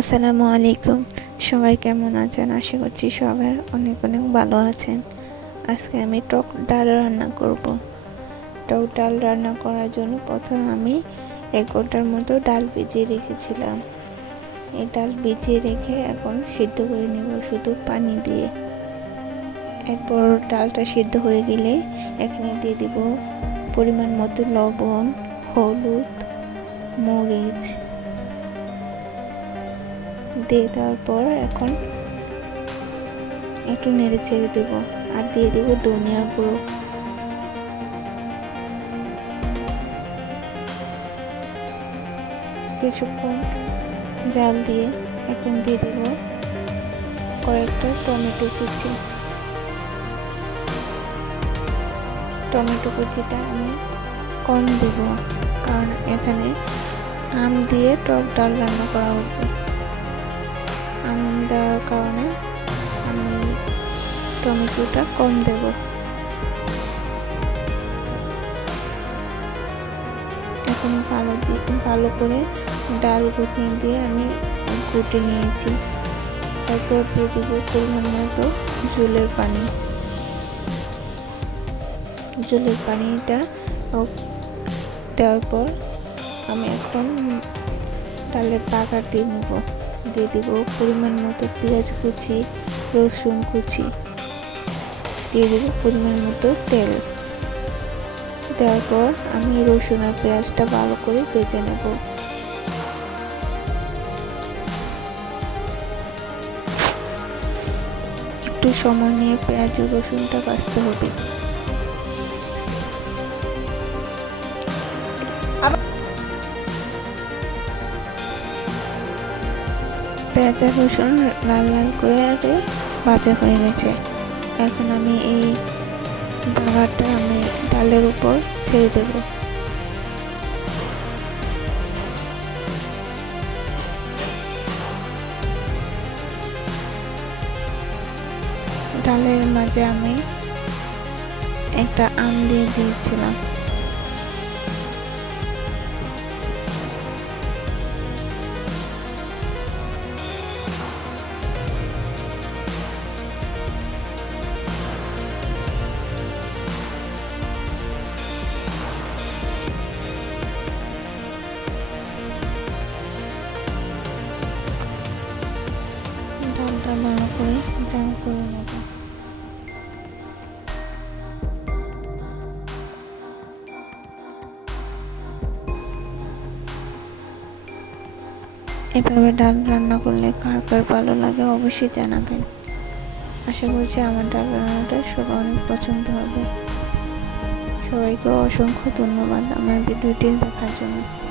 আসসালামু আলাইকুম। সবাই কেমন আছেন? আশা করছি সবাই অনেক অনেক ভালো আছেন। আজকে আমি টক ডাল রান্না করব। টক ডাল রান্না করার জন্য প্রথমে আমি এক ঘণ্টার মতো ডাল ভিজিয়ে রেখেছিলাম। এই ডাল ভিজিয়ে রেখে এখন সিদ্ধ করে নেব শুধু পানি দিয়ে। এরপর ডালটা সিদ্ধ হয়ে গেলে এখানে দিয়ে দিব পরিমাণ মতো লবণ, হলুদ, মরিচ দিয়ে দেওয়ার পর এখন একটু নেড়ে ছেড়ে দেব আর দিয়ে দেব ধনিয়া গুঁড়ো। কিছুক্ষণ জাল দিয়ে এখন দিয়ে দেব কয়েকটা টমেটো কুচি। টমেটো কুচিটা আমি কম দেব, কারণ এখানে আম দিয়ে টক ডাল রান্না করা হবে। টমেটোটা কম দেব। এখন ভালো ভালো করে ডাল গুটিয়ে দিয়ে আমি গুটে নিয়েছি। তারপর দিয়ে দিব পরিমাণ মতো জলের পানি। জলের পানিটা দেওয়ার পর আমি এখন ডালের পাকার দিয়ে নেব। দিয়ে দিব, পরিমাণ মতো পেঁয়াজ কুচি, রসুন কুচি। দিয়ে দেবো পরিমাণ মতো তেল। দেওয়ার পর আমি রসুন আর পেঁয়াজটা ভালো করে ভেজে নেব। একটু সময় নিয়ে পেঁয়াজ ও রসুনটা বাঁচতে হবে। পেঁয়াজ আর রসুন লাল লাল করে ভাজা হয়ে গেছে। এখন আমি এই বাগারটা আমি ডালের উপর ছেড়ে দেব। ডালের মাঝে আমি একটা আম দিয়ে দিয়েছিলাম। এভাবে ডাল রান্না করলে কার কার ভালো লাগে অবশ্যই জানাবেন। আশা করছি আমার ডাল রান্নাটা সবার অনেক পছন্দ হবে। সবাইকে অসংখ্য ধন্যবাদ আমার ভিডিওটি দেখার জন্য।